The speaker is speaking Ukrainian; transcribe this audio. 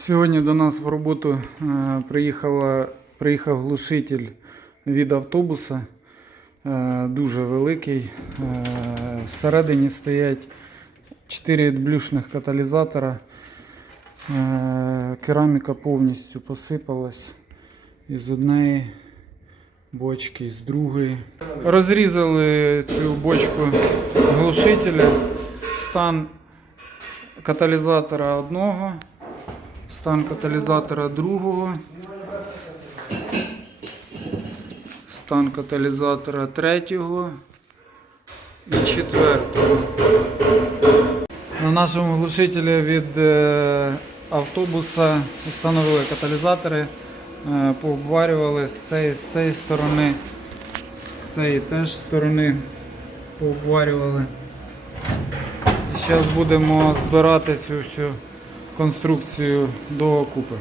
Сьогодні до нас в роботу е, приїхала, приїхав глушитель від автобуса. е, Дуже великий. Е, Всередині стоять 4 блюшних каталізатора. Кераміка повністю посипалась із однієї бочки, з другої. Розрізали цю бочку глушителя. Стан каталізатора одного, стан каталізатора другого, стан каталізатора третього і четвертого. На нашому глушителі від е, автобуса встановили каталізатори, е, пообварювали з цієї, з цієї сторони, з цієї теж сторони пообварювали. Зараз будемо збирати цю всю конструкцію до купи.